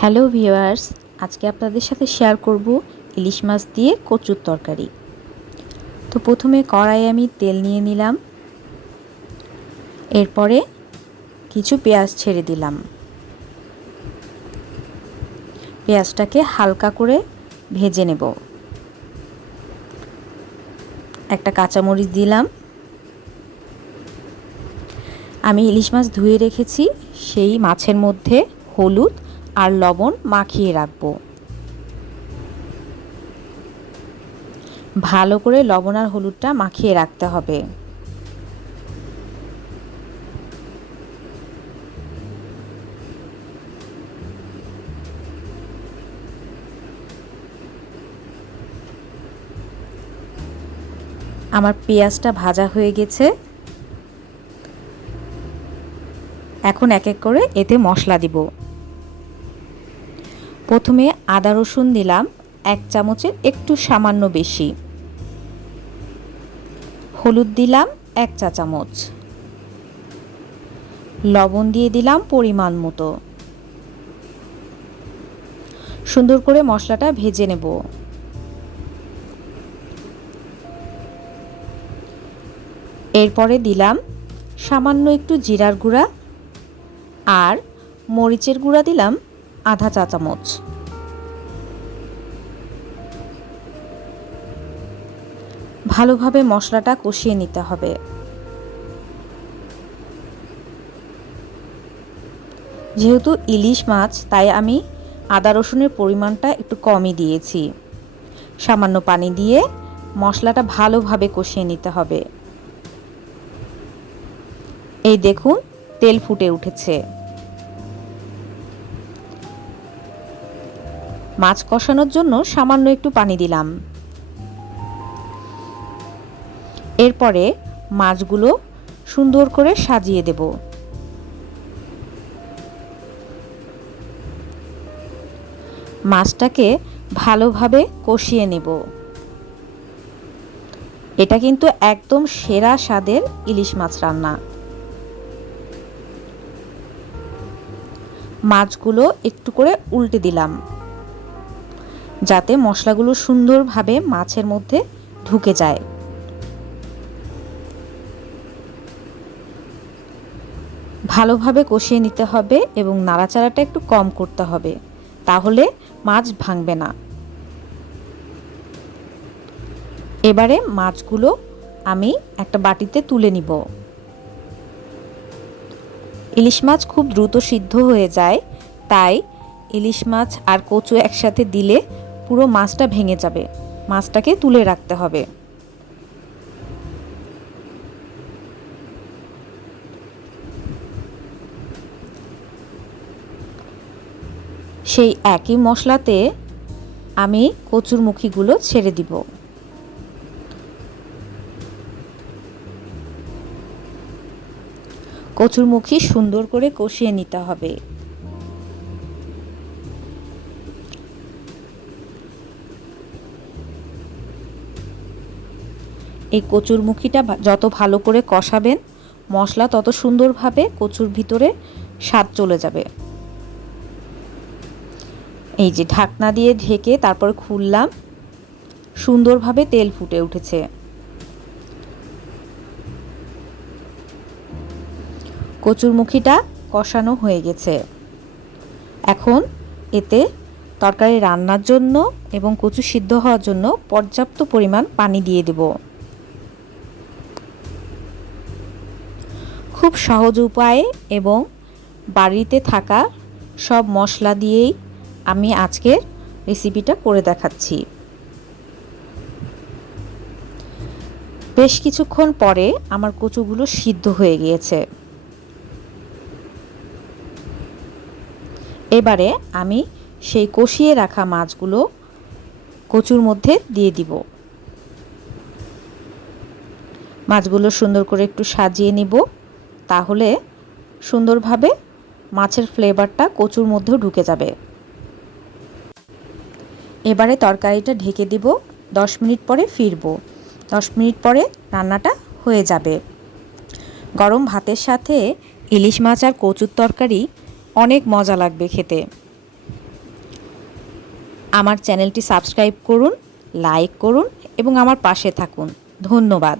Hello viewers, আজকে আপনাদের সাথে শেয়ার করব ইলিশ মাছ দিয়ে কচুর তরকারি। তো প্রথমে কড়াই আমি তেল নিয়ে নিলাম। এরপরে কিছু পেঁয়াজ ছেড়ে দিলাম। পেঁয়াজটাকে হালকা করে ভেজে নেব। একটা কাঁচামরিচ দিলাম। আমি ইলিশ মাছ ধুয়ে রেখেছি, সেই মাছের মধ্যে হলুদ আর লবণ মাখিয়ে রাখব। ভালো করে লবণ আর হলুদটা মাখিয়ে রাখতে হবে। আমার পেঁয়াজটা ভাজা হয়ে গেছে। এখন এক এক করে এতে মশলা দিব। প্রথমে আদা রসুন দিলাম, এক চামচের একটু সামান্য বেশি। হলুদ দিলাম, এক চা চামচ। লবণ দিয়ে দিলাম পরিমাণ মতো। সুন্দর করে মশলাটা ভেজে নেব। এরপরে দিলাম সামান্য একটু জিরার গুঁড়া আর মরিচের গুঁড়া দিলাম আধা চা চামচ। ভালোভাবে মশলাটা কষিয়ে নিতে হবে। যেহেতু ইলিশ মাছ, তাই আমি আদা রসুনের পরিমাণটা একটু কমই দিয়েছি। সামান্য পানি দিয়ে মশলাটা ভালোভাবে কষিয়ে নিতে হবে। এই দেখুন, তেল ফুটে উঠেছে। মাছ কষানোর জন্য সামান্য একটু পানি দিলাম। এরপরে মাছগুলো সুন্দর করে সাজিয়ে দেব। মাছটাকে ভালোভাবে কষিয়ে নেব। এটা কিন্তু একদম সেরা স্বাদের ইলিশ মাছ রান্না। মাছগুলো একটু করে উল্টে দিলাম। যাতে মশলাগুলো সুন্দরভাবে মাছের মধ্যে ঢুকে যায়। ভালোভাবে কষিয়ে নিতে হবে এবং নাড়াচাড়াটা একটু কম করতে হবে, তাহলে মাছ ভাঙবে না। এবারে মাছগুলো আমি একটা বাটিতে তুলে নিব। ইলিশ মাছ খুব দ্রুত সিদ্ধ হয়ে যায়, তাই ইলিশ মাছ আর কচু একসাথে দিলে পুরো মাছটা ভেঙে যাবে। মাছটাকে তুলে রাখতে হবে। সেই একই মশলাতে আমি কচুর মুখিগুলো ছেড়ে দিব। কচুর মুখি সুন্দর করে কষিয়ে নিতে হবে। এই কচুর মুখিটা যত ভালো করে কষাবেন, মশলা তত সুন্দরভাবে কচুর ভিতরে স্বাদ চলে যাবে। এই যে ঢাকনা দিয়ে ঢেকে তারপর খুললাম, সুন্দরভাবে তেল ফুটে উঠেছে। কচুর মুখিটা কষানো হয়ে গেছে। এখন এতে তরকারি রান্নার জন্য এবং কচু সিদ্ধ হওয়ার জন্য পর্যাপ্ত পরিমাণ পানি দিয়ে দেবো। খুব সহজ উপায়ে এবং বাড়িতে থাকা সব মশলা দিয়েই আমি আজকের রেসিপিটা করে দেখাচ্ছি। বেশ কিছুক্ষণ পরে আমার কচুগুলো সিদ্ধ হয়ে গিয়েছে। এবারে আমি সেই কষিয়ে রাখা মাছগুলো কচুর মধ্যে দিয়ে দিব। মাছগুলো সুন্দর করে একটু সাজিয়ে নিব। তাহলে সুন্দরভাবে মাছের ফ্লেভারটা কচুর মধ্যেও ঢুকে যাবে। এবারে তরকারিটা ঢেকে দিব, দশ মিনিট পরে ফিরব। দশ মিনিট পরে রান্নাটা হয়ে যাবে। গরম ভাতের সাথে ইলিশ মাছ আর কচুর তরকারি অনেক মজা লাগবে খেতে। আমার চ্যানেলটি সাবস্ক্রাইব করুন, লাইক করুন এবং আমার পাশে থাকুন। ধন্যবাদ।